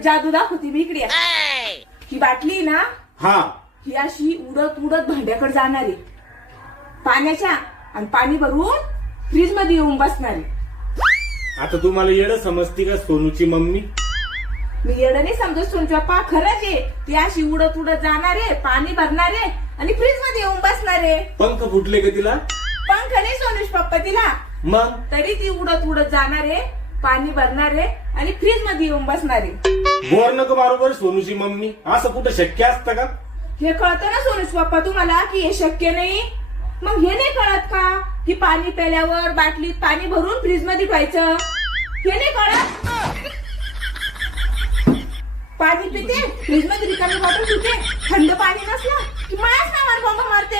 एक जादू दाखवते मी इकडे. ही बाटली ना हा ही अशी उडत उडत भांड्याकडे जाणार आहे पाण्याच्या आणि पाणी भरून फ्रीज मध्ये येऊन बसणार आहे. आता तुम्हाला येडं समजती का सोनूची मम्मी? मी येणं नाही समजत सोनूची पप्पा, खरंच आहे. ती अशी उडत उडत जाणार आहे, पाणी भरणार आहे आणि फ्रीज मध्ये येऊन बसणार आहे. पंख फुटले का तिला? पंख नाही सोनूश पप्पा तिला, मग तरी ती उडत उडत जाणार आहे, पाणी भरणार आहे आणि फ्रीज मध्ये येऊन बसणार आहे. बोर नको बरोबर सोनूची मम्मी, असं कुठं शक्य असतं का? हे कळतं ना सोनूश पप्पा तुम्हाला की हे शक्य नाही? मग हे नाही कळत का की पाणी प्याल्यावर बाटलीत पाणी भरून फ्रीज मध्ये ठेवायचं? हे नाही कळत? पाणी पिते फ्रीज मध्ये रिकामी बॉटल पिते, थंड पाणी नसलं की माझ्याच नावावर बॉम्ब मारते.